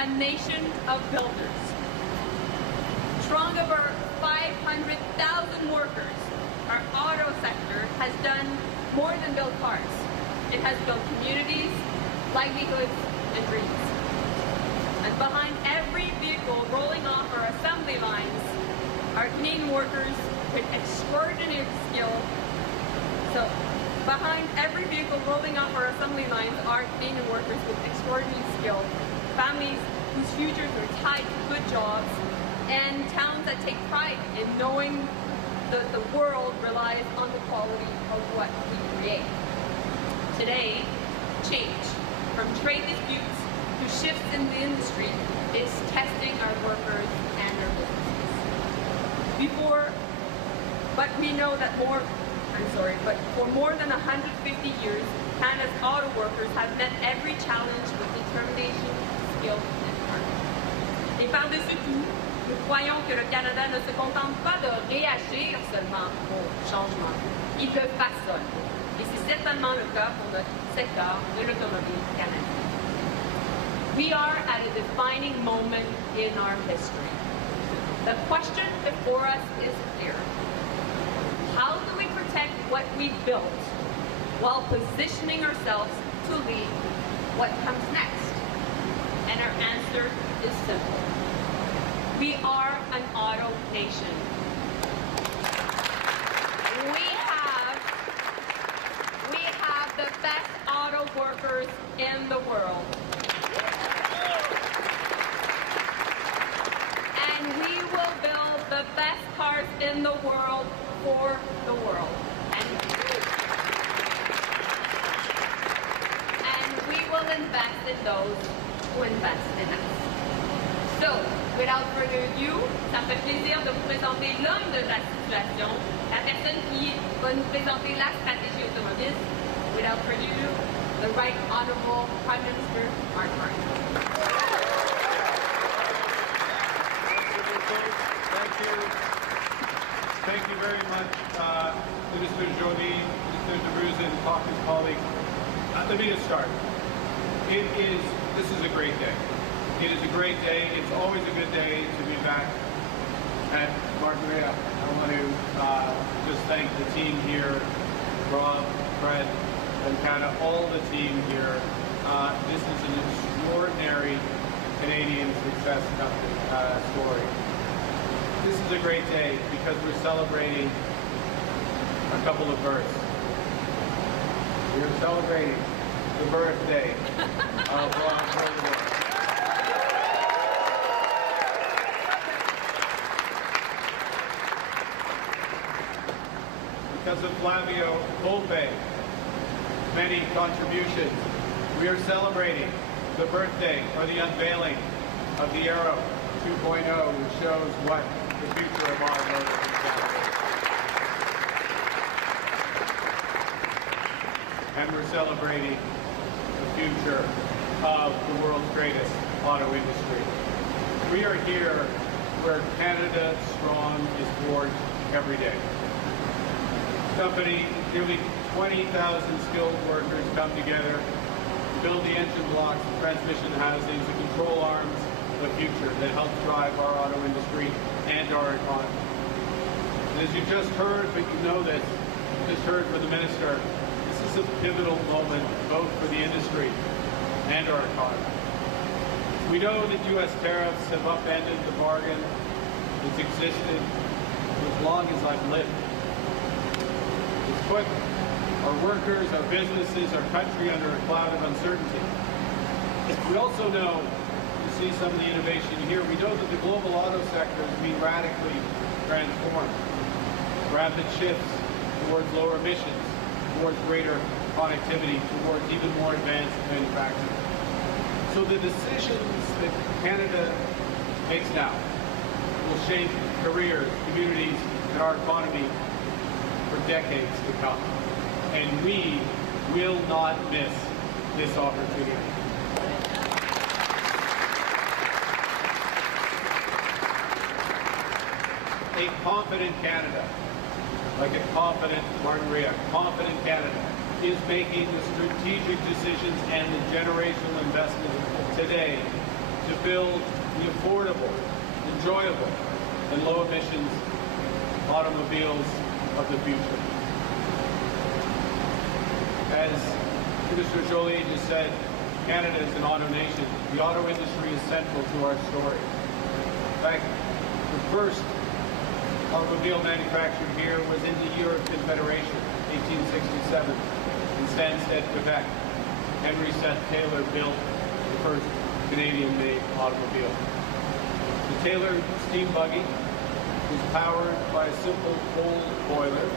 a nation of builders. Strong over 500,000 workers, our auto sector has done more than build cars. It has built communities, livelihoods, and dreams. And behind every vehicle rolling off our assembly lines are Canadian workers with extraordinary skill. So, behind every vehicle rolling off our assembly lines are Canadian workers with extraordinary skill, families whose futures are tied to good jobs, and towns that take pride in knowing that the world relies on the quality of what we create. Today, change, from trade disputes to shifts in the industry, is testing our workers and our businesses. But for more than 150 years, Canada's auto workers have met every challenge with determination, skill, and heart. Et par-dessus tout, nous croyons que le Canada ne se contente pas de réagir seulement au changement. Il le façonne. Et c'est certainement le cas pour notre secteur de l'automobile canadien. We are at a defining moment in our history. The question before us is clear. How do we protect what we've built while positioning ourselves to lead what comes next? And our answer is simple. We are an auto nation. We have the best auto workers in the world. And we will build the best cars in the world for the world. And we will invest in those who invest in us. So, without further ado, ça me fait plaisir de vous présenter l'homme de la situation, la personne qui va nous présenter la stratégie automobile. Without further ado, the Right Honourable Prime Minister Mark Carney. Thank you very much, Minister Jody, Minister DeBruze, and caucus colleagues. Let me just start. This is a great day. It is a great day. It's always a good day to be back at Margarita. I want to just thank the team here, Rob, Fred, and kind of all the team here. This is an extraordinary Canadian success story. This is a great day because we're celebrating a couple of births. We're celebrating the birthday of Ron Furthermore. Because of Flavio Volpe's many contributions, we are celebrating the birthday or the unveiling of the Aero 2.0, which shows what the future of our motor is about. And we're celebrating the future of the world's greatest auto industry. We are here where Canada Strong is forged every day. Company, nearly 20,000 skilled workers come together to build the engine blocks, the transmission housings, the control arms, the future that helps drive our auto industry and our economy. And as you just heard, but you know this, you just heard from the Minister, this is a pivotal moment both for the industry and our economy. We know that U.S. tariffs have upended the bargain that's existed as long as I've lived. It's put our workers, our businesses, our country under a cloud of uncertainty. We also know, you see some of the innovation here, we know that the global auto sector has been radically transformed. Rapid shifts towards lower emissions, towards greater connectivity, towards even more advanced manufacturing. So the decisions that Canada makes now will shape careers, communities, and our economy for decades to come. And we will not miss this opportunity. A confident Canada, like a confident Margarita, confident Canada, is making the strategic decisions and the generational investments today to to build the affordable, enjoyable, and low-emissions automobiles of the future. As Minister Joly just said, Canada is an auto nation. The auto industry is central to our story. In fact, the first automobile manufactured here was in the year of Confederation, 1867, in Stansted, Quebec. Henry Seth Taylor built the first Canadian-made automobile. The Taylor steam buggy was powered by a simple coal boiler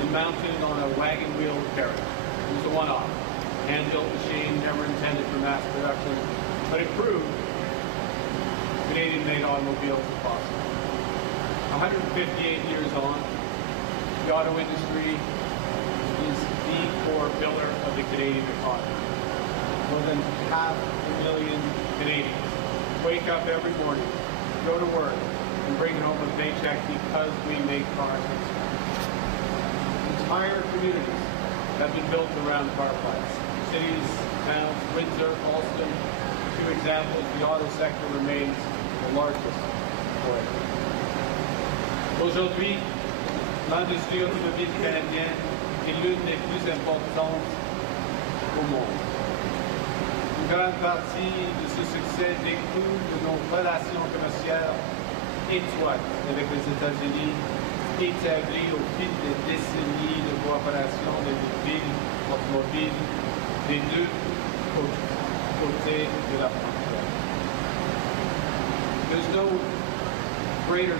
and mounted on a wagon wheel carriage. It was a one-off, hand-built machine, never intended for mass production, but it proved Canadian-made automobiles are possible. 158 years on, the auto industry is the core pillar of the Canadian economy. More than 500,000 Canadians wake up every morning, go to work, and bring home a paycheck because we make cars. Entire communities have been built around car plants. Cities, towns, Windsor, Alston, two examples, the auto sector remains the largest employer. Aujourd'hui, l'industrie automobile canadienne est l'une des plus importantes au monde. Une grande partie de ce succès découle de nos relations commerciales étroites avec les États-Unis, établies au fil des décennies de coopération des villes automobiles des deux côtés de la frontière. There's no greater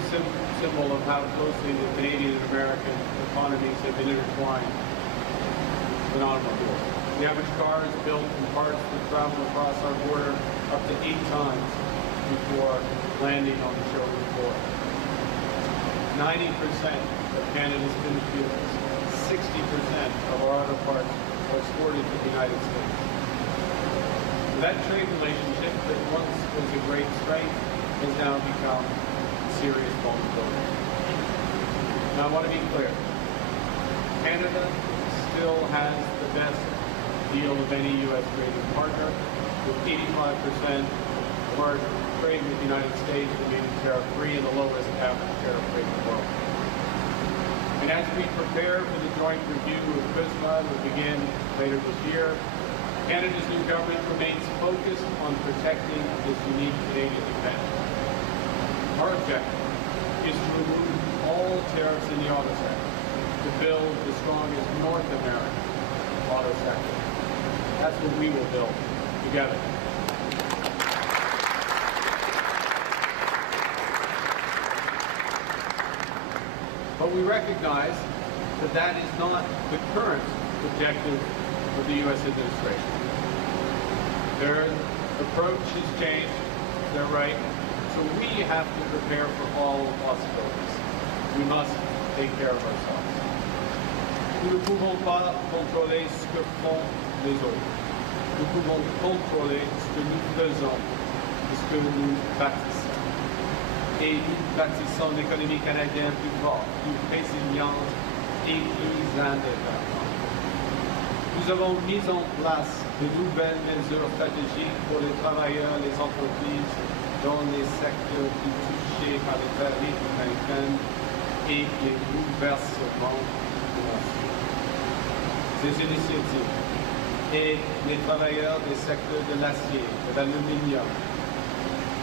symbol of how closely the Canadian and American economies have been intertwined than automobiles. The average car is built in parts that travel across our border up to 8 times before landing on the showroom floor. 90% of Canada's finished vehicles, 60% of our auto parts are exported to the United States. That trade relationship that once was a great strength has now become a serious vulnerability. Now I want to be clear. Canada still has the best deal of any U.S. trading partner, with 85% of our trade with the United States remaining tariff-free and the lowest average tariff rate in the world. And as we prepare for the joint review of CUSMA that will begin later this year, Canada's new government remains focused on protecting this unique Canadian advantage. Our objective is to remove all tariffs in the auto sector to build the strongest North American auto sector. That's what we will build together. But we recognize that that is not the current objective of the U.S. administration. Their approach has changed, they're right, so we have to prepare for all possibilities. We must take care of ourselves. Nous ne pouvons pas contrôler ce que font les autres. Nous pouvons contrôler ce que nous faisons, ce que nous bâtissons. Et nous bâtissons l'économie canadienne plus forte, plus résiliente et plus indépendante. Nous avons mis en place de nouvelles mesures stratégiques pour les travailleurs et les entreprises dans les secteurs plus touchés par les tarifs américains et les bouleversements financiers. Ces initiatives aident les travailleurs des secteurs de l'acier, de l'aluminium,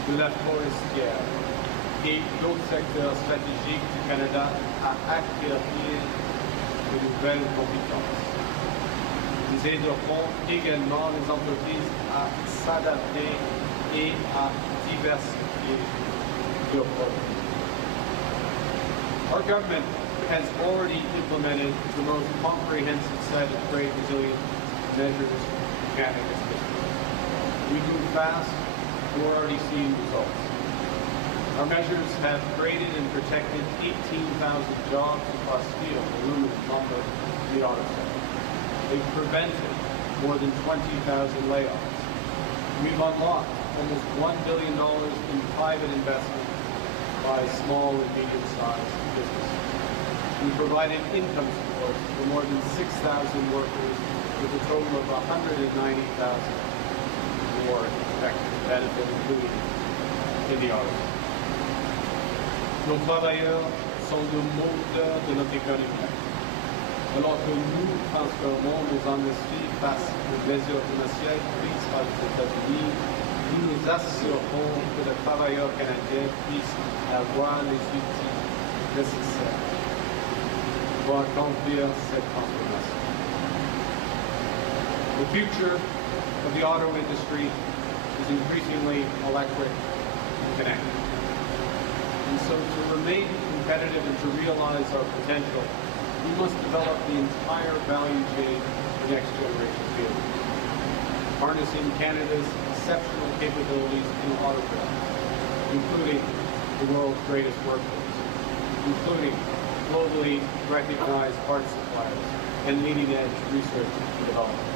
de la forestière et d'autres secteurs stratégiques du Canada à acquérir de nouvelles compétences. Nous aiderons également les entreprises à s'adapter et à diversifier leurs produits. Our government has already implemented the most comprehensive set of trade resilience measures in Canada's history. We move fast, we're already seeing results. Our measures have created and protected 18,000 jobs across steel, aluminum, lumber, and the auto sector. They've prevented more than 20,000 layoffs. We've unlocked almost $1 billion in private investment by small and medium-sized businesses. We provided income support for more than 6,000 workers with a total of 190,000 more expected benefits benefit, including in the auto. Nos travailleurs sont le moteur de notre économie. Alors que nous transformons nos industries face aux mesures financières prises par les États-Unis, nous nous assurons que les travailleurs canadiens puissent avoir les outils nécessaires pour accomplir cette transformation. The future of the auto industry is increasingly electric and connected. And so to remain competitive and to realize our potential, we must develop the entire value chain for next generation vehicles, harnessing Canada's exceptional capabilities in auto production, including the world's greatest workforce, including globally recognized parts suppliers and leading-edge research and development.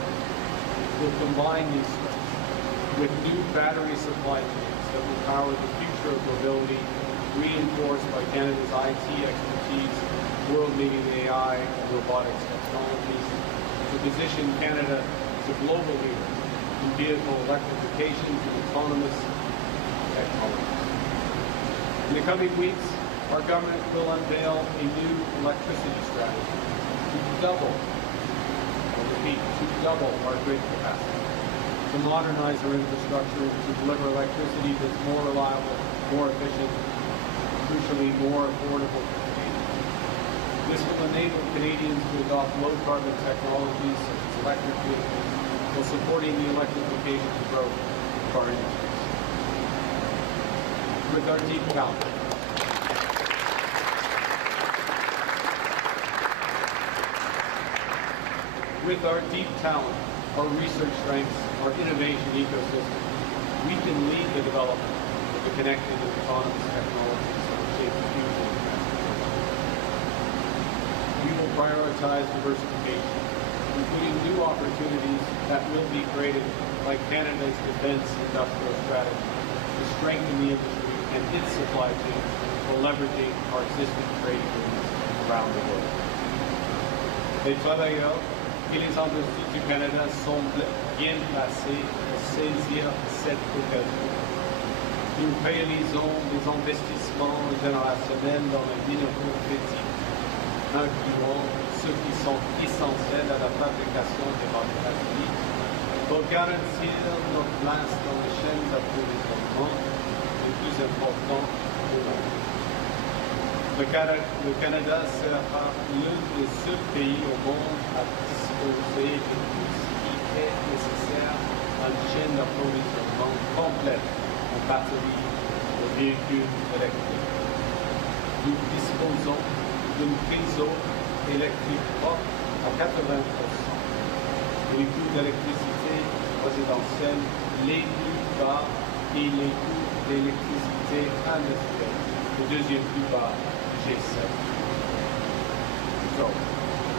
We'll combine these strengths with new battery supply chains that will power the future of mobility, reinforced by Canada's IT expertise, world-leading AI and robotics technologies, to position Canada as a global leader in vehicle electrification and autonomous technologies. In the coming weeks, our government will unveil a new electricity strategy to double our grid capacity, to modernize our infrastructure, to deliver electricity that's more reliable, more efficient, crucially more affordable for Canadians. This will enable Canadians to adopt low-carbon technologies such as electric vehicles while supporting the electrification growth of our industries. With our deep talent, our research strengths, our innovation ecosystem, we can lead the development of the connected and autonomous technologies that will shape the future of transportation. We will prioritize diversification, including new opportunities that will be created by Canada's defense industrial strategy to strengthen the industry and its supply chain while leveraging our existing trade agreements around the world. Les travailleurs et les industries du Canada semblent bien placés pour saisir cette occasion. Nous réalisons des investissements générationnels dans les minéraux critiques, incluant ceux qui sont essentiels à la fabrication des batteries, pour garantir notre place dans les chaînes d'approvisionnement les plus importantes au monde. Le Canada sera l'un des seuls pays au monde à disposer de tout ce qui est nécessaire à une chaîne d'approvisionnement complète en batteries de véhicules électriques. Nous disposons d'un réseau électrique propre à 80%. Et les coûts d'électricité résidentielle les plus bas et les coûts d'électricité industrielle le deuxième plus bas G7. So,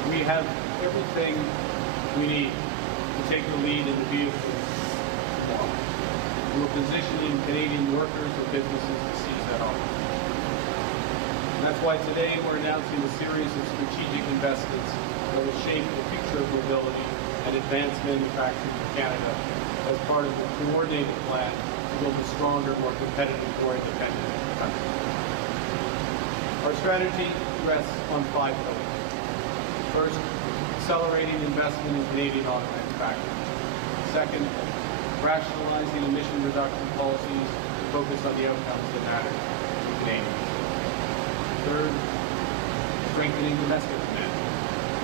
we have everything we need to take the lead in the vehicle tomorrow. We're positioning Canadian workers and businesses to seize that opportunity. And that's why today we're announcing a series of strategic investments that will shape the future of mobility and advance manufacturing in Canada as part of the coordinated plan to build a stronger, more competitive, more independent country. Our strategy rests on 5 pillars. First, accelerating investment in Canadian auto manufacturing. Second, rationalizing emission reduction policies to focus on the outcomes that matter to Canadians. Third, strengthening domestic demand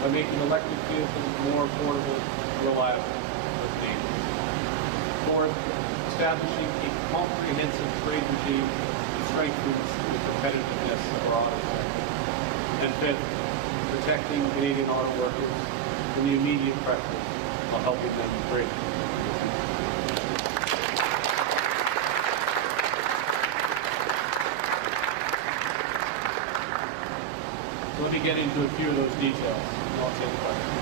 by making electric vehicles more affordable and reliable for Canadians. Fourth, establishing a comprehensive trade regime that strengthens the competitiveness of our auto sector. And fifth, protecting Canadian auto workers from the immediate pressures while helping them bridge the future. So let me get into a few of those details, and I'll take questions.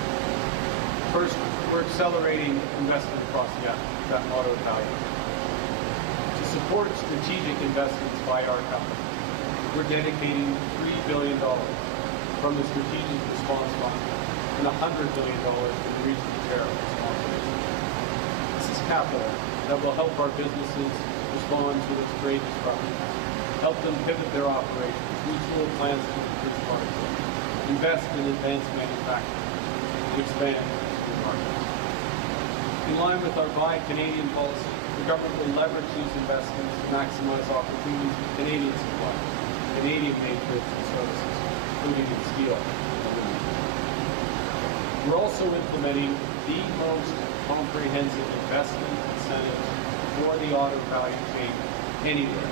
First, we're accelerating investment across the auto value. To support strategic investments by our company, we're dedicating $3 billion from the Strategic Response Fund and $100 billion from the Regional Tariff Response Fund. This is capital that will help our businesses respond to its great disruption, help them pivot their operations, retool plants to increase productivity, invest in advanced manufacturing, and expand new markets. In line with our Buy Canadian policy, the government will leverage these investments to maximize opportunities for Canadian suppliers, Canadian-made goods and services, including in steel and aluminum. We're also implementing the most comprehensive investment incentives for the auto value chain anywhere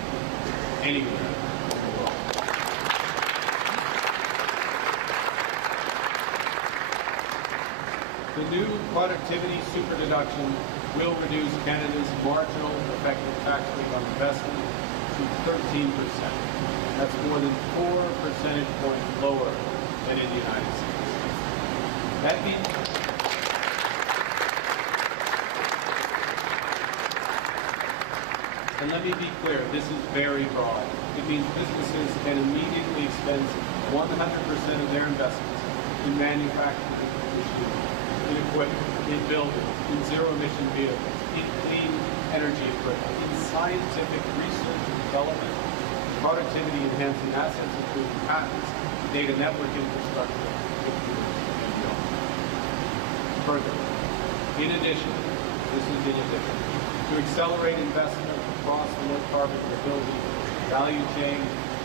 in the world. The new productivity super deduction will reduce Canada's marginal effective tax rate on investment to 13%. That's more than 4 percentage points lower than in the United States. That means and let me be clear, this is very broad. It means businesses can immediately expense 100% of their investments in manufacturing machinery, in equipment, in buildings, in zero-emission vehicles, in clean energy equipment, in scientific research and development, productivity-enhancing assets, including patents, data network infrastructure, computers, and beyond. Further, in addition, to accelerate investment across the low-carbon mobility value chain,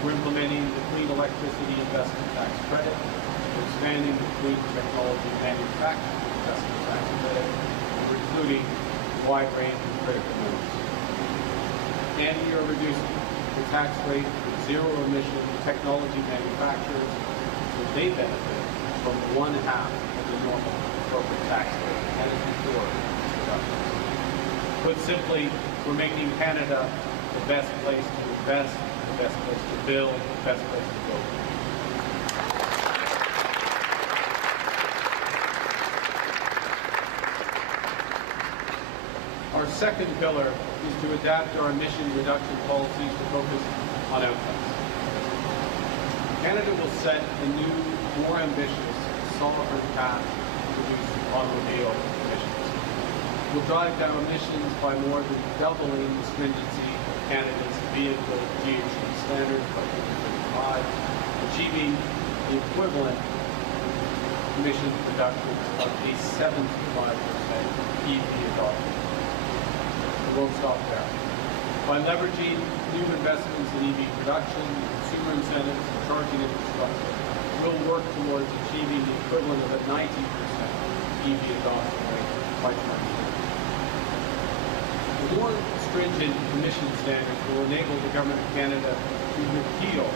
we're implementing the Clean Electricity Investment Tax Credit, we're expanding the Clean Technology Manufacturing Investment Tax Credit, and we're including a wide range of critical minerals. And we are reducing the tax rate for zero-emission technology manufacturers so they benefit from 1/2 of the normal corporate tax rate that is before production. Put simply, we're making Canada the best place to invest, the best place to build, the best place to go. Our second pillar is to adapt our emission reduction policies to focus on outcomes. Canada will set a new, more ambitious, sovereign path to reduce automobile emissions. Will drive down emissions by more than doubling the stringency of Canada's vehicle GHG standards by 2035, achieving the equivalent emissions reductions of a 75% EV adoption. It won't stop there. By leveraging new investments in EV production, consumer incentives, and charging infrastructure, we'll work towards achieving the equivalent of a 90% EV adoption rate by 2030. The more stringent emission standards will enable the Government of Canada to repeal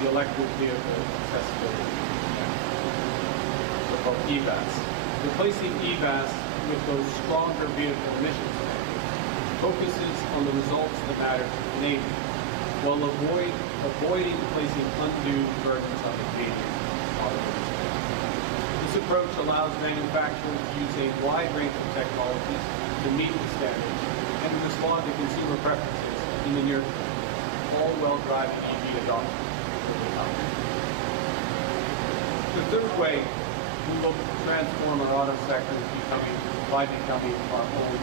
the electric vehicle accessibility act, so-called EVAS. Replacing EVAS with those stronger vehicle emission standards focuses on the results that matter to Canadians, while avoiding placing undue burdens on the Canadian automotive sector. This approach allows manufacturers to use a wide range of technologies to meet the standards and to respond to consumer preferences in the near term, all while driving EV adoption over time. The third way we will transform our auto sector is by becoming our own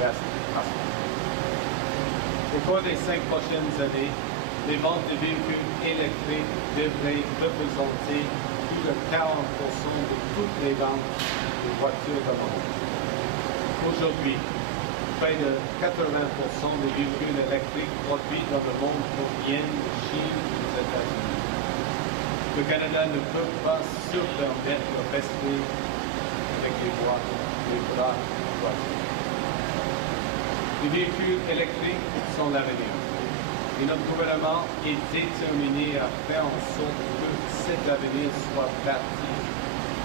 best customer. Au cours des 5 prochaines années, les ventes de véhicules électriques devraient représenter plus de 40% de toutes les ventes de voitures dans le monde. Aujourd'hui, près de 80% des véhicules électriques produits dans le monde proviennent de Chine et des États-Unis. Le Canada ne peut pas se permettre de rester avec les bras croisés. Les véhicules électriques sont l'avenir. Et notre gouvernement est déterminé à faire en sorte que cet avenir soit bâti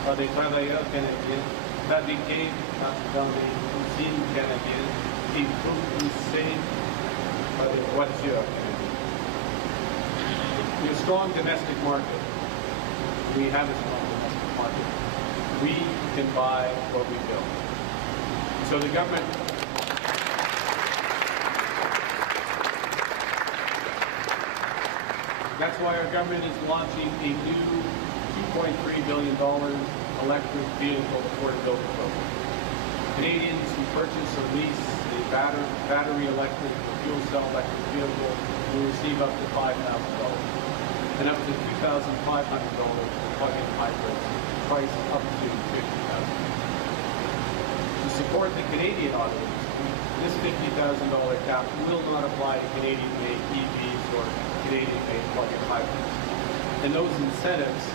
par des travailleurs canadiens, fabriqués dans les usines canadiennes et propulsés par des voitures canadiennes. In a strong domestic market, we have a strong domestic market. We can buy what we build. So the government That's why our government is launching a new $2.3 billion electric vehicle affordability program. Canadians who purchase or lease a battery electric or fuel cell electric vehicle will receive up to $5,000 and up to $2,500 for plug-in hybrids, priced up to $50,000. To support the Canadian auto industry, this $50,000 cap will not apply to Canadian-made EVs or Canadian-made plug-in hybrids. And those incentives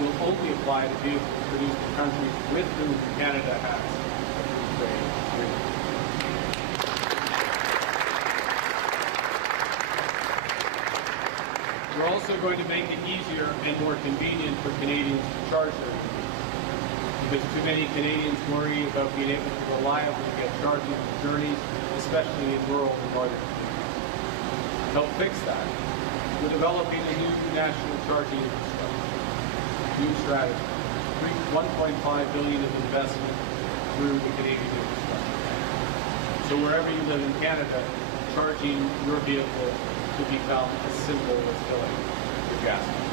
will only apply to vehicles produced in countries with whom Canada has a free trade agreement. We're also going to make it easier and more convenient for Canadians to charge their EVs, because too many Canadians worry about being able to reliably get charging for journeys, especially in rural and northern communities. To help fix that, we're developing a new national charging infrastructure, new strategy, $1.5 billion of investment through the Canadian infrastructure. So wherever you live in Canada, charging your vehicle to become as simple as filling your gas tank.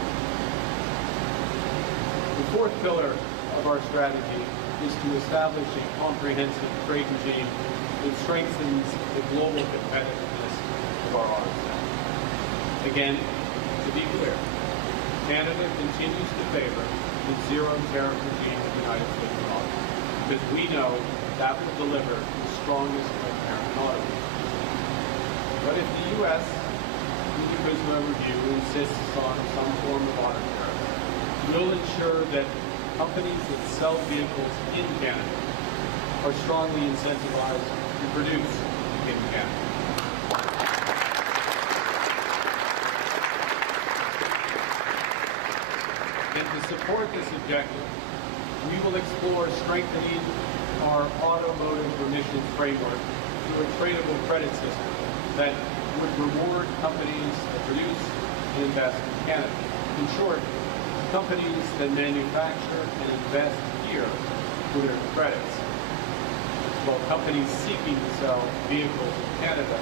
The fourth pillar of our strategy is to establish a comprehensive trade regime that strengthens the global competitiveness of our auto sector. Again, to be clear, Canada continues to favor the zero tariff regime of the United States of auto, because we know that will deliver the strongest American auto industry. But if the U.S. Prisma Review insists on some form of auto tariff, will ensure that companies that sell vehicles in Canada are strongly incentivized to produce in Canada. And to support this objective, we will explore strengthening our automotive emissions framework through a tradable credit system that would reward companies that produce and invest in Canada. In short, companies that manufacture and invest here with their credits, while companies seeking to sell vehicles in Canada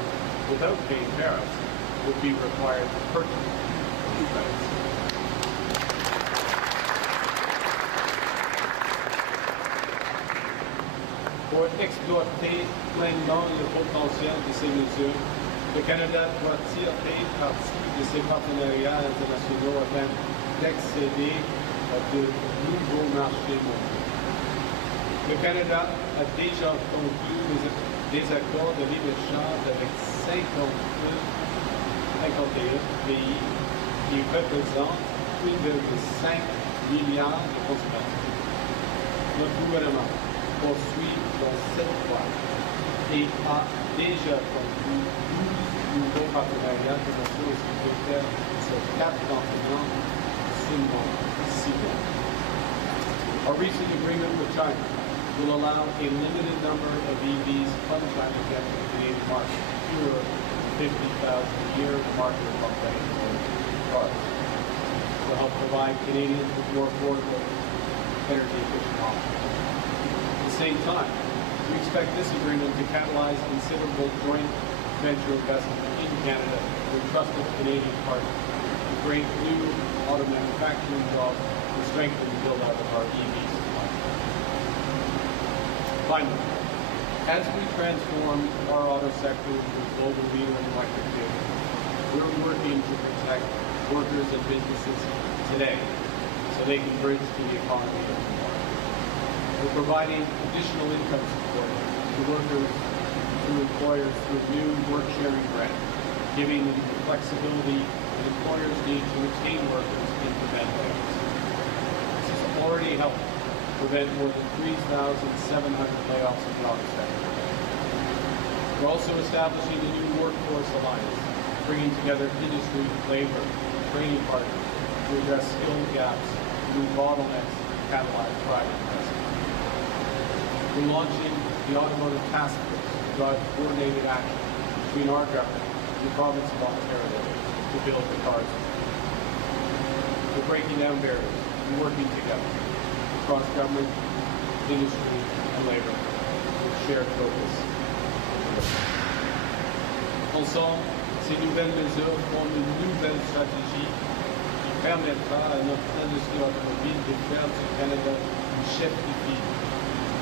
without paying tariffs would be required to purchase these credits. Pour exploiter pleinement le potentiel de ces mesures, le Canada doit tirer parti de ses partenariats internationaux afin d'accéder à de nouveaux marchés mondiaux. Le Canada a déjà conclu des accords de libre-échange avec 51 pays qui représentent 1,5 milliard de consommateurs. Notre gouvernement poursuit dans cette voie et a déjà conclu 12 nouveaux partenariats commerciaux et sécuritaires sur 4 continents seulement 6 mois. Our recent agreement with China will allow a limited number of EVs from China to enter the Canadian market, fewer than 50,000 a year. The market will upgrade cars to help provide Canadians with more affordable, energy-efficient options. At the same time, we expect this agreement to catalyze considerable joint venture investment in Canada with trusted Canadian partners to create new auto manufacturing jobs and strengthen the build-out of our EV supply. Finally, as we transform our auto sector into a global leader in electric vehicles, we're working to protect workers and businesses today so they can bridge to the economy of tomorrow. We're providing additional income support to workers through employers through a new work-sharing grant, giving them the flexibility that employers need to retain workers and prevent layoffs. This has already helped prevent more than 3,700 layoffs in the auto sector. We're also establishing a new workforce alliance, bringing together industry, labor, and training partners to address skill gaps, remove bottlenecks, and catalyze private investment. We're launching the Automotive Task Force to drive coordinated action between our government and the province of Ontario to build the cars. We're breaking down barriers and working together across government, industry, and labor with shared focus. Ensemble, ces nouvelles mesures forment une nouvelle stratégie qui permettra à notre industrie automobile de faire du Canada une chef de file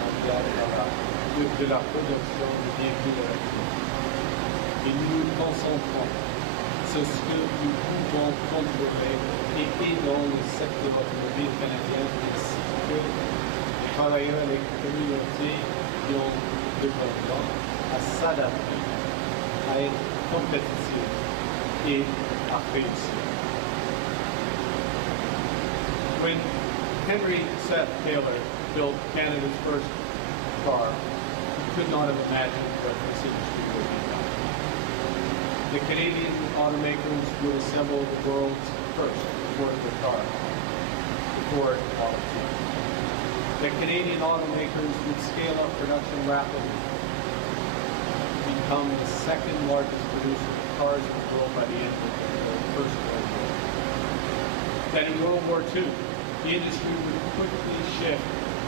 mondiale dans la de la production de biens électriques. Et nous nous concentrons sur ce que nous pouvons contrôler et dans le secteur automobile canadien, ainsi que travailler avec les communautés qui ont le développement à s'adapter, à être compétitifs et à réussir. When Henry Seth Taylor built Canada's first car, he could not have imagined what this industry would become. The Canadian automakers would assemble the world's first affordable car, the Ford Model T. The Canadian automakers would scale up production rapidly, become the second largest producer of cars in the world by the end of the First World War. Then in World War II, the industry would quickly shift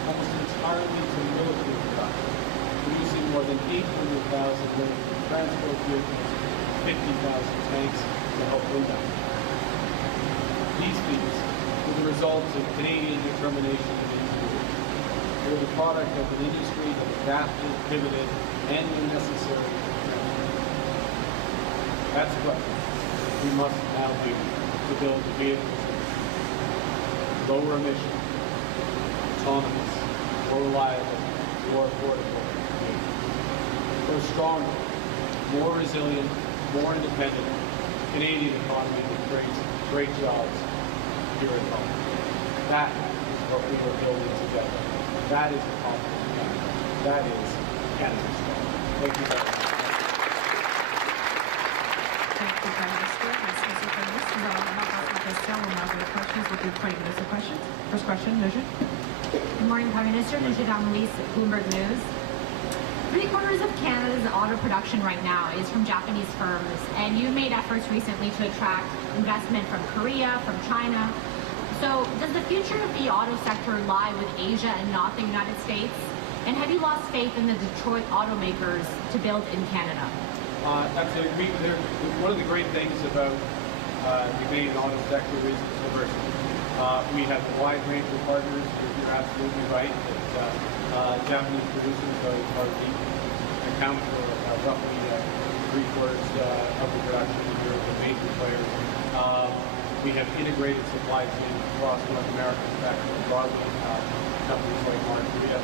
almost entirely to military production, producing more than 800,000 military transport vehicles, 50,000 tanks to help win that. These feats were the results of Canadian determination and ingenuity. They were the product of an industry that adapted, pivoted, and when necessary, transformed. That's what we must now do to build vehicles lower emission, autonomous, more reliable, more affordable. For a stronger, more resilient, more independent Canadian economy that creates great jobs here at home. That is what we are building together. That is accomplishment. That is Canada's strong. Thank you very much. Thank you, Prime Minister. Questions will be 20 minutes of questions. First question, Nugent. Good morning, Prime Minister. Nugent Amelise, Bloomberg News. 3/4 of Canada's auto production right now is from Japanese firms, and you made efforts recently to attract investment from Korea, from China. So does the future of the auto sector lie with Asia and not the United States? And have you lost faith in the Detroit automakers to build in Canada? Absolutely. One of the great things about the Canadian auto sector is its diversity. We have a wide range of partners. You're absolutely right that Japanese producers account for roughly 3/4 of the production of the major players. We have integrated supply chains across North America, in fact, broadly, companies like Mark Carney.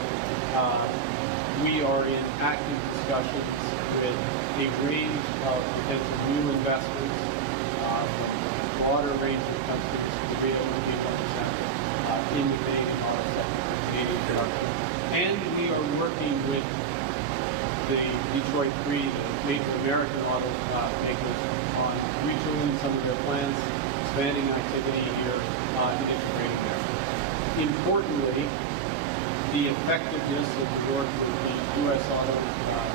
We are in active discussions with a range of potential new investors from a broader range of countries, Korea, for example, in the Canadian auto sector, Canadian production. And we are working with the Detroit 3, the major American auto makers, on retooling some of their plants, expanding activity here, and integrating there. Importantly, the effectiveness of the work with the U.S. auto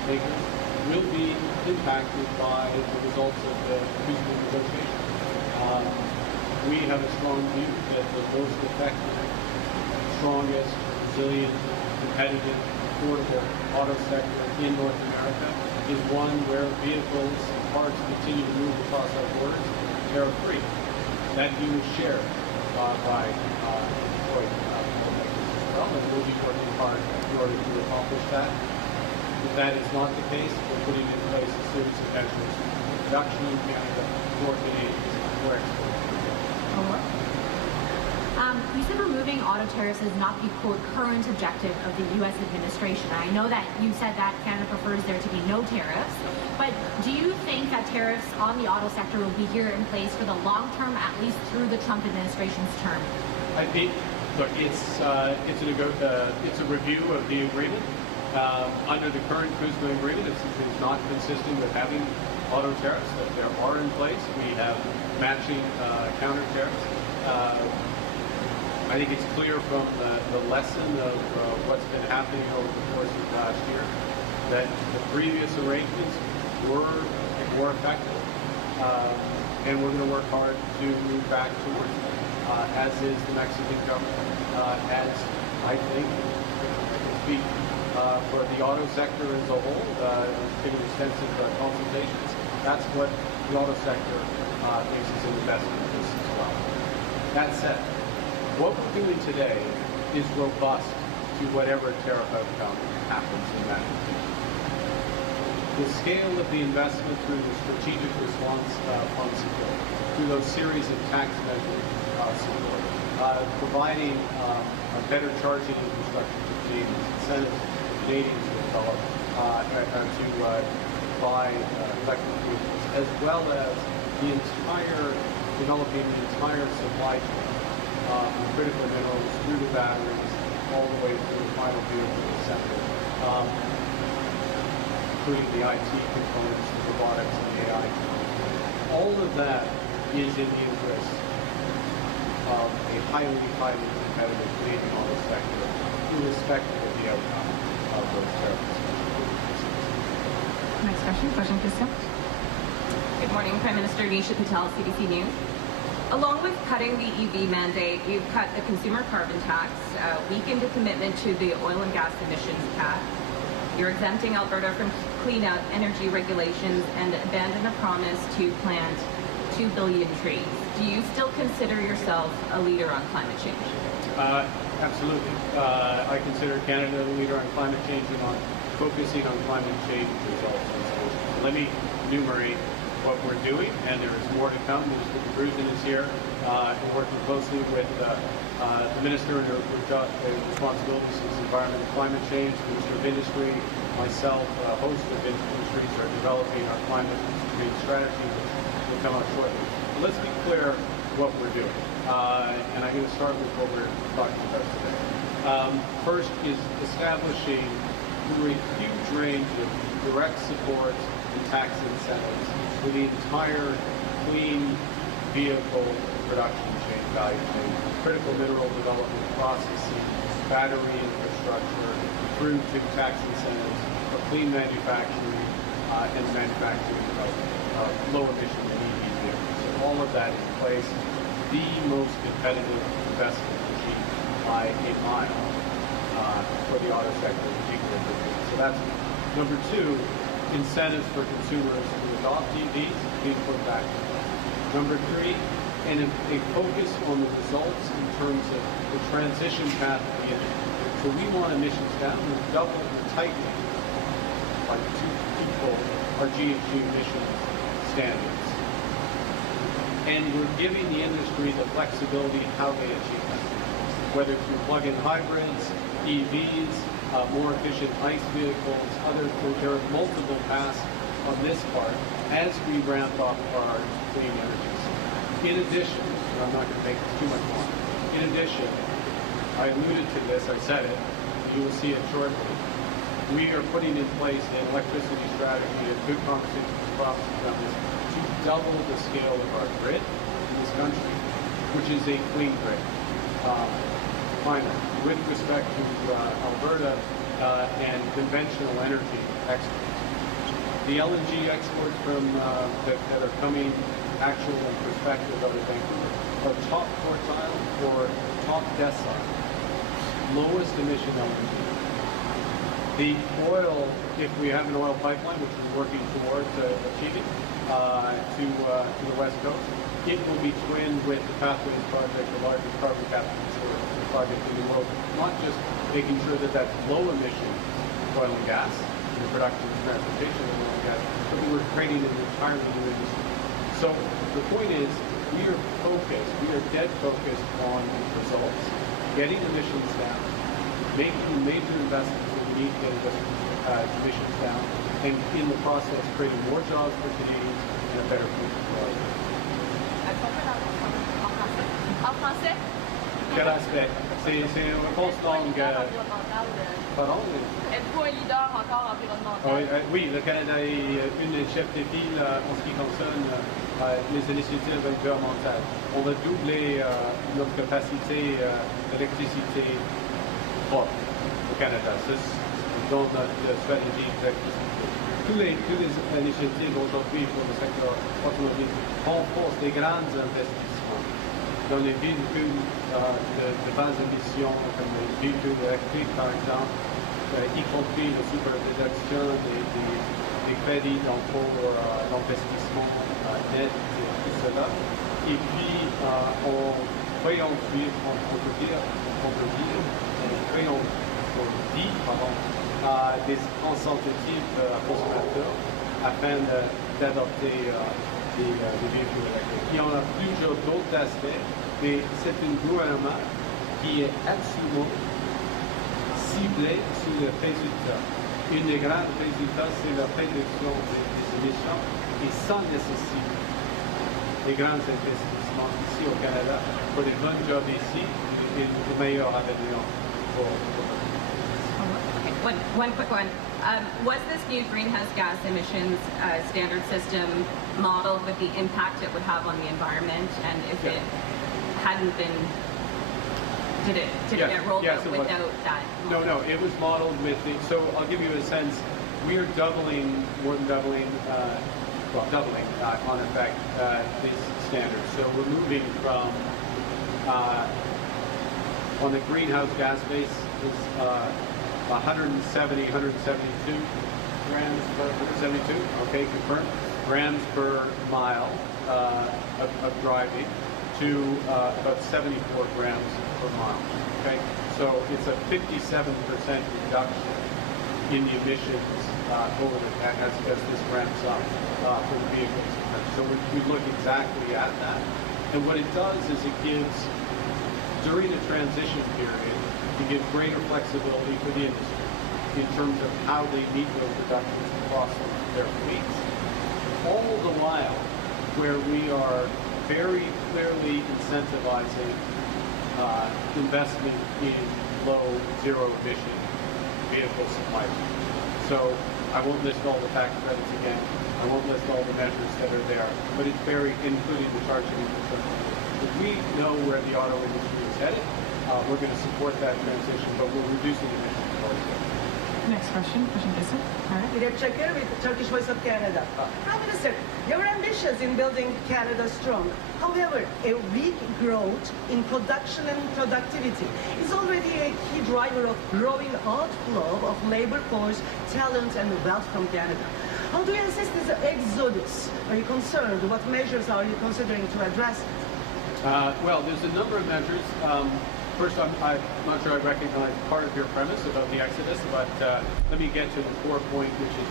makers will be impacted by the results of the peaceful negotiations. We have a strong view that the most effective, strongest, resilient, competitive, affordable auto sector in North America is one where vehicles and parts continue to move across our borders tariff-free. That view is shared by Detroit automakers as well, and we'll be working hard in order to accomplish that. If that is not the case, we're putting in place a series of measures for production in Canada, for Canadians, for export. You said removing auto tariffs is not the quote current objective of the U.S. administration. I know that you said that Canada prefers there to be no tariffs, but do you think that tariffs on the auto sector will be here in place for the long term, at least through the Trump administration's term? I think, look, it's a review of the agreement. Under the current CUSMA agreement, it's not consistent with having auto tariffs that there are in place. We have matching counter tariffs. I think it's clear from the lesson of what's been happening over the course of last year that the previous arrangements were more effective, and we're going to work hard to move back towards them, as is the Mexican government, as I think, speak for the auto sector as a whole, given extensive consultations. That's what the auto sector thinks is in the best interest as well. That said, what we're doing today is robust to to whatever tariff outcome happens in that. The scale of the investment through the strategic response fund support, through those series of tax measures support, providing a better charging infrastructure to Canadians, incentives for Canadians to develop to buy electric vehicles, as well as developing the entire supply chain, critical minerals through the batteries, all the way through the final vehicle assembly, including the IT components, the robotics, and the AI components. All of that is in the interest of a highly competitive Canadian auto sector, irrespective of the outcome of those tariffs. Next question, Christian. Good morning, Prime Minister Nisha Patel, CBC News. Along with cutting the EV mandate, you've cut the consumer carbon tax, weakened the commitment to the oil and gas emissions cap. You're exempting Alberta from clean up energy regulations and abandoned a promise to plant 2 billion trees. Do you still consider yourself a leader on climate change? Absolutely. I consider Canada a leader on climate change and on focusing on climate change results. Let me enumerate what we're doing, and there is more to come. Minister Bruton is here, and working closely with the Minister in her responsibilities is environment and climate change, the Minister of Industry, myself, a host of industries are developing our climate change strategy, which will come out shortly. But let's be clear what we're doing, and I'm going to start with what we're talking about today. First is establishing through a huge range of direct support and tax incentives for the entire clean vehicle production chain, value chain, critical mineral development processing, battery infrastructure, through to tax incentives for clean manufacturing and manufacturing of low-emission and EV vehicles. So all of that in place, the most competitive investment regime by a mile for the auto sector, particularly. So that's number two. Incentives for consumers to adopt EVs, being put back. Number three, and a focus on the results in terms of the transition path of the industry. So we want emissions down. We're doubling, we're tightening by twofold our GHG emissions standards. And we're giving the industry the flexibility in how they achieve that. Whether through plug-in hybrids, EVs, more efficient ICE vehicles, there are multiple paths on this part as we ramp up our clean energies. In addition, and I'm not going to make too much more, in addition, I alluded to this, I said it, you will see it shortly, we are putting in place an electricity strategy, a good conversation with provinces on this, to double the scale of our grid in this country, which is a clean grid. Finally, with respect to Alberta and conventional energy exports, the LNG exports from that are coming, actual and prospective out of Vancouver, are top quartile or top decile, lowest emission LNG. The oil, if we have an oil pipeline, which we're working towards achieving to the west coast, it will be twinned with the Pathways project, the largest carbon capture project in the world, not just making sure that that's low emission oil and gas in the production and transportation of oil and gas, but we're creating an entirely new industry. So the point is, we are focused, we are dead focused on results, getting emissions down, making major investments that we need to get emissions down, and in the process creating more jobs for Canadians and a better future for our En français? Quel aspect? C'est une réponse longue. Pardon? Êtes-vous un leader encore environnemental? Oui, le Canada est une des chefs de file en ce qui concerne les initiatives environnementales. On va doubler notre capacité d'électricité propre au Canada. C'est dans notre stratégie d'électricité. Tous les initiatives aujourd'hui pour le secteur automobile renforcent des grands investissements dans les véhicules de basse émission, comme les véhicules électriques par exemple, y compris la supervision des crédits pour l'investissement net et tout cela. Et puis, on peut dire, créons des incentives à consommateurs afin d'adopter des véhicules électriques. Il y en a plusieurs d'autres aspects, mais c'est un gouvernement qui est absolument ciblé sur les résultats. Une des grands résultats, c'est la réduction des émissions et ça nécessite des grands investissements ici au Canada pour des bonnes jobs ici et de meilleurs avenir pour Okay, one quick one. Was this new greenhouse gas emissions standard system modeled with the impact it would have on the environment? And if it hadn't been, did it get rolled out without that? No, it was modeled with the, so I'll give you a sense, we are doubling, more than doubling, doubling on effect these standards. So we're moving from, on the greenhouse gas base, is 172 grams per, 172, okay, confirmed, grams per mile of driving to about 74 grams per mile, okay? So it's a 57% reduction in the emissions over the, as this ramps up for the vehicles. So we look exactly at that. And what it does is it gives, during the transition period, to give greater flexibility for the industry in terms of how they meet those reductions across their fleets. All the while, where we are very clearly incentivizing investment in low, zero emission vehicle supply chain. So I won't list all the tax credits again. I won't list all the measures that are there, but it's very, including the charging infrastructure. If we know where the auto industry is headed, we're going to support that transition, but we're reducing emissions already. Next question, Question Bishop. All right. Dilek Çakır with Turkish Voice of Canada. Prime Minister, you're ambitious in building Canada strong. However, a weak growth in production and productivity is already a key driver of growing outflow of labor force, talent, and wealth from Canada. How do you assess this exodus? Are you concerned? What measures are you considering to address it? Well, there's a number of measures. First, I'm not sure I recognize part of your premise about the exodus, but let me get to the core point, which is,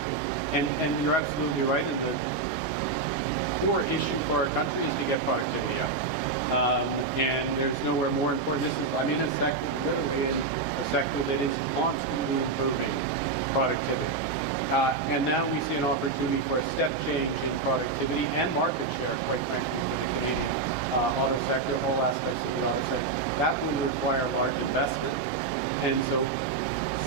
and you're absolutely right, that the core issue for our country is to get productivity up. And there's nowhere more important. This is, I'm in a sector, literally in a sector that is constantly improving productivity. And now we see an opportunity for a step change in productivity and market share, quite frankly, in the Canadian auto sector, all aspects of the auto sector. That will require large investment. And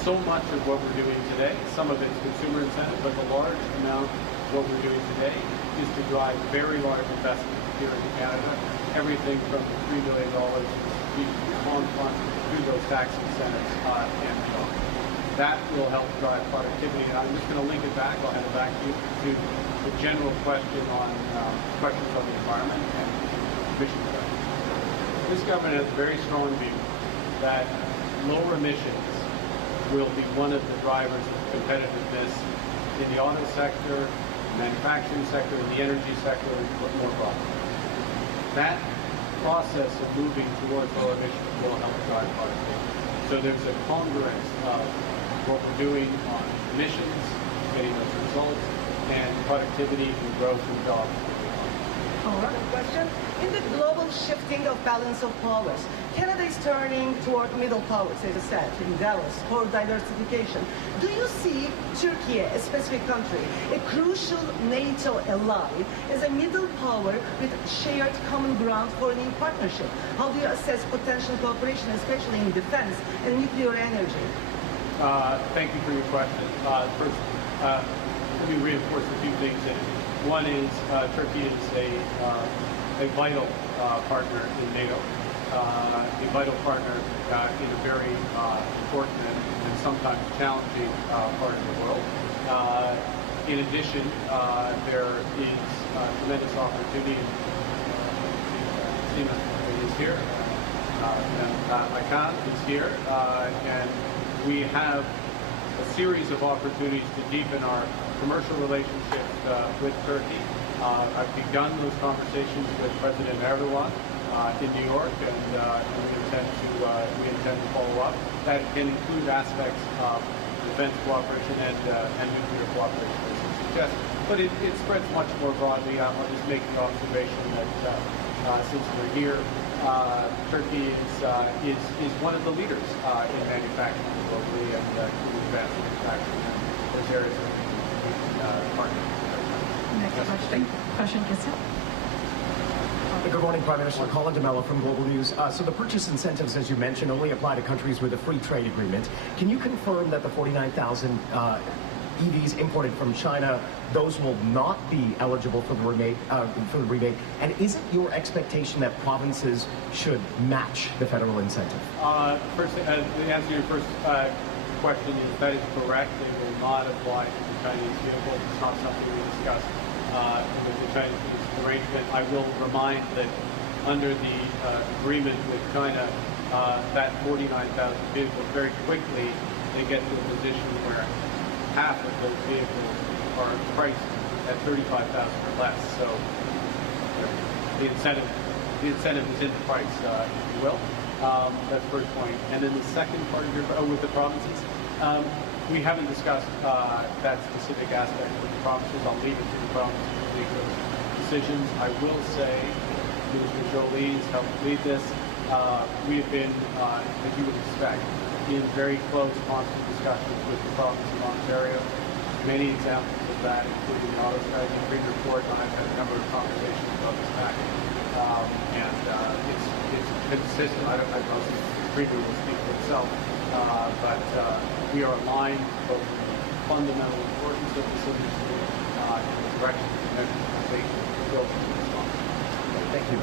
so much of what we're doing today, some of it's consumer incentive, but the large amount of what we're doing today is to drive very large investment here in Canada. Everything from $3 billion on through those tax incentives and beyond. That will help drive productivity. And I'm just going to link it back, I'll hand it back to you, to the general question on questions on the environment and emission reduction. This government has a very strong view that lower emissions will be one of the drivers of competitiveness in the auto sector, the manufacturing sector, and the energy sector, and more broadly. That process of moving towards lower emissions will help drive productivity. So there's a congruence of what we're doing on emissions, getting those results, and productivity and growth and jobs. Another question. In the global shifting of balance of powers, Canada is turning toward middle powers, as I said, in Davos, for diversification. Do you see Turkey, a specific country, a crucial NATO ally, as a middle power with shared common ground for a new partnership? How do you assess potential cooperation, especially in defense and nuclear energy? Thank you for your question. First, let me reinforce a few things in it. One is Turkey is a vital partner in NATO, a vital partner in a very important and sometimes challenging part of the world. In addition, there is tremendous opportunity. Sima is here, and Makan is here, and we have a series of opportunities to deepen our commercial relationships with Turkey. I've begun those conversations with President Erdogan in New York, and we intend to follow up. That can include aspects of defense cooperation and nuclear cooperation, as you suggest. But it spreads much more broadly. I'll just make the observation that since we're here, Turkey is one of the leaders in manufacturing globally and advanced manufacturing. Those areas are partners. Next question, Kissa. Good morning, Prime Minister. Colin DeMello from Global News. So the purchase incentives, as you mentioned, only apply to countries with a free trade agreement. Can you confirm that the 49,000 EVs imported from China, those will not be eligible for the rebate? And is it your expectation that provinces should match the federal incentive? First, the answer to your first question is that is correct. They will not apply to the Chinese vehicles. It's not something we discussed with the Chinese arrangement. I will remind that under the agreement with China, that 49,000 vehicles, very quickly they get to a position where half of those vehicles are priced at 35,000 or less. So the incentive is in the price, if you will. That's the first point. And then the second part of your with the provinces, we haven't discussed that specific aspect with the provinces. I'll leave it to the provinces to make those decisions. I will say, Minister Jolie has helped lead this. We have been, as you would expect, in very close, constant discussions with the province of Ontario. Many examples of that, including the auto strategy, Premier Ford and I have had a number of conversations about this package. It's consistent. I don't know if the Premier will speak for itself, but we are aligned both in the fundamental importance of this industry and the direction of the measures to take to build into this law. Thank you.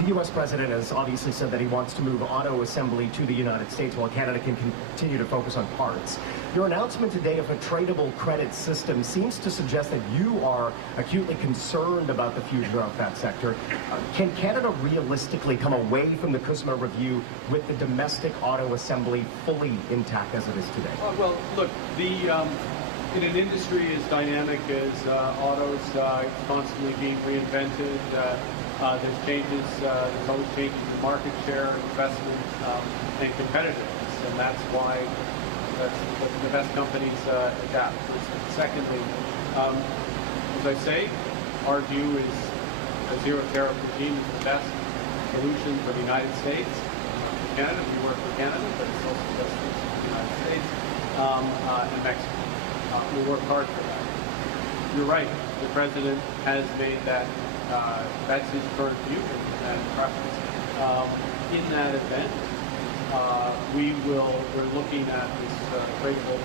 The U.S. president has obviously said that he wants to move auto assembly to the United States while Canada can continue to focus on parts. Your announcement today of a tradable credit system seems to suggest that you are acutely concerned about the future of that sector. Can Canada realistically come away from the CUSMA review with the domestic auto assembly fully intact as it is today? Well, look, in an industry as dynamic as autos, it's constantly being reinvented. There's changes, there's always changes in market share, investment, and competitiveness, and that's why the best companies adapt. Secondly, as I say, our view is a zero tariff regime is the best solution for the United States, Canada. We work for Canada, but it's also the best solution for the United States and Mexico. We'll work hard for that. You're right. The president has made that. That's his current view and preference. In that event, we're looking at this tradable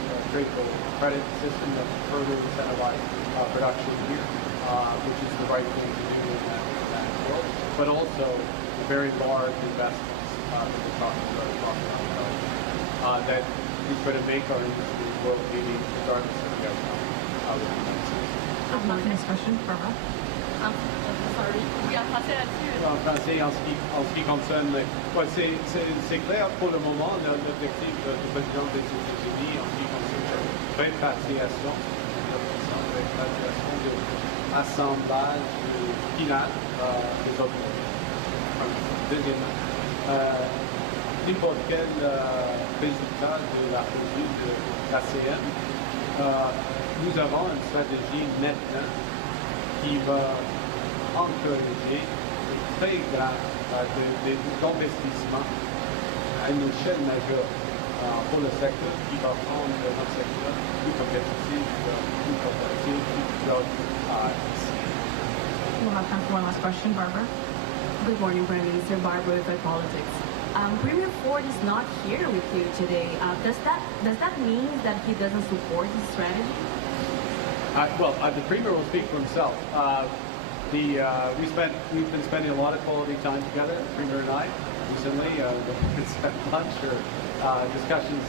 credit system that will further incentivize production here, which is the right thing to do in that world, but also the very large investments that we're talking about, that is going to make our industry world leading regardless of the outcome of the United States. Next question, Barbara. Sorry, oui, en français là-dessus. En français, en ce qui concerne, c'est clair pour le moment, l'objectif du président des États-Unis en ce qui concerne la répatriation de assemblage final des automobiles. Deuxièmement, n'importe quel résultat de la revue de l'ACM, nous avons une stratégie maintenant qui va encourager très grand d'investissement à une échelle majeure pour le secteur qui va rendre notre secteur plus compétitif, plus compétitif, plus ici. We'll have time for one last question, Barbara. Good morning, Prime Minister. Barbara with Politics. Premier Ford is not here with you today. Does that mean that he doesn't support the strategy? The Premier will speak for himself. We've been spending a lot of quality time together, the Premier and I, recently. We spent lunch or discussions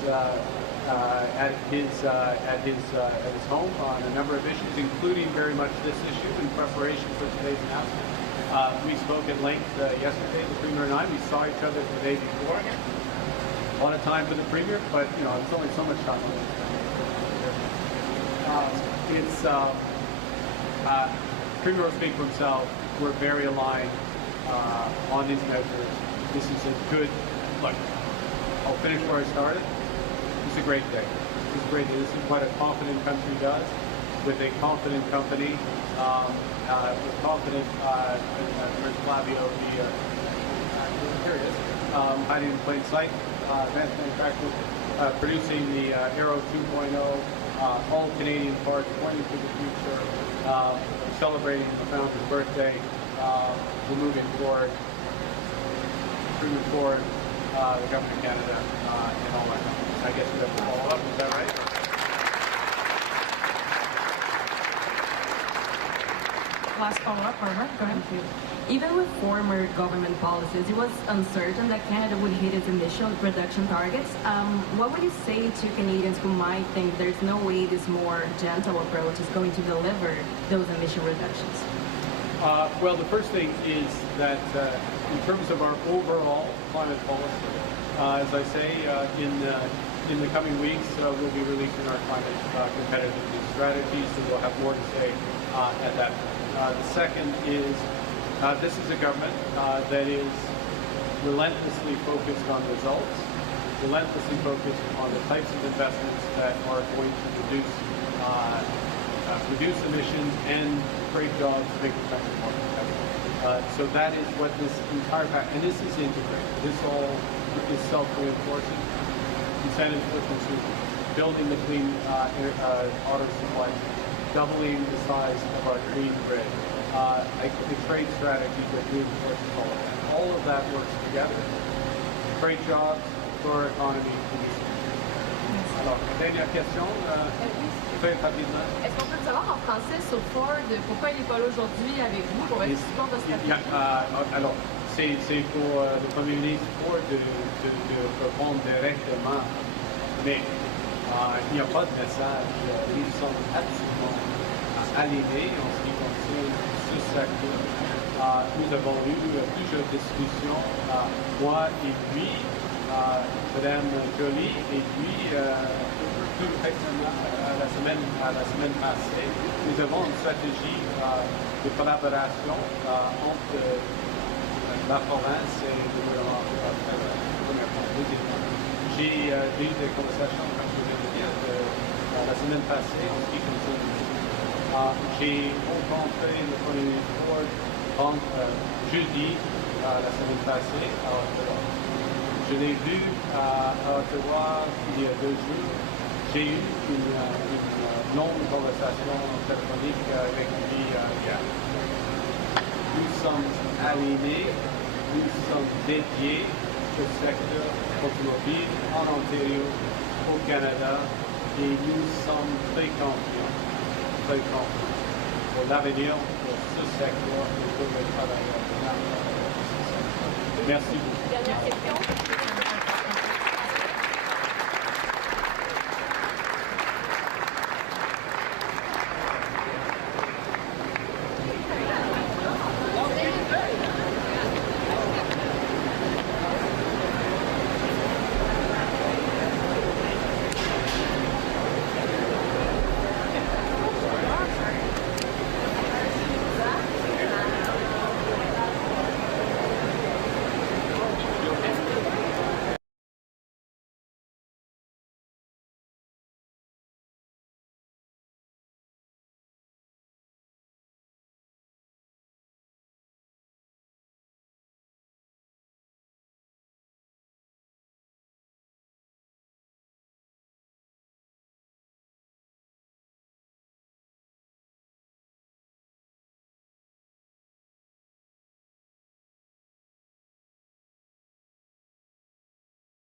at his home on a number of issues, including very much this issue in preparation for today's announcement. We spoke at length yesterday, the Premier and I. We saw each other the day before. A lot of time for the Premier, but it's only so much time. Premier will speak for himself. We're very aligned on these measures. This is a good look. I'll finish where I started. It's a great day. It's a great day. This is what a confident country does. With a confident company, with confident, where's Flavio, here it is, hiding in plain sight, advanced manufacturing, producing the Aero 2.0, all Canadian parts, pointing to the future, celebrating the founder's birthday, we're moving forward, the government of Canada, and all that. I guess we have to follow up, is that right? Last follow-up, Barbara. Go ahead. Thank you. Even with former government policies, it was uncertain that Canada would hit its emission reduction targets. What would you say to Canadians who might think there's no way this more gentle approach is going to deliver those emission reductions? Well, the first thing is that in terms of our overall climate policy, as I say, in the coming weeks, we'll be releasing our climate competitiveness strategy, so we'll have more to say at that point. The second is this is a government that is relentlessly focused on results, relentlessly focused on the types of investments that are going to reduce emissions and create jobs, make the country more competitive. So that is what this entire pack, and this is integrated. This all is self-reinforcing. Incentives for consumers, building the clean auto supply, doubling the size of our green grid, a trade strategy that reinforces all of that. All of that works together. Create jobs for our economy. Alors, dernière question, très rapidement. Est-ce qu'on peut le savoir en français sur Ford, pourquoi il n'est pas là aujourd'hui avec vous pour être support de stratégie? Alors, c'est pour le Premier ministre Ford de répondre directement, mais il n'y a pas de message. Nous sommes absolument alignés en ce qui concerne ce secteur. Nous avons eu plusieurs discussions, moi et lui, Madame Joly, et puis plus récemment, la semaine passée, nous avons une stratégie de collaboration entre la province et le gouvernement. J'ai eu des conversations, comme je viens de dire, la semaine passée en ce qui concerne. J'ai rencontré le Premier ministre Ford jeudi la semaine passée à Ottawa. Je l'ai vu à Ottawa il y a 2 jours. J'ai eu une longue conversation téléphonique avec lui hier. Nous sommes alignés, nous sommes dédiés au secteur automobile en Ontario, au Canada, et nous sommes très confiants pour l'avenir de ce secteur et pour les travailleurs. Merci beaucoup. Dernière question.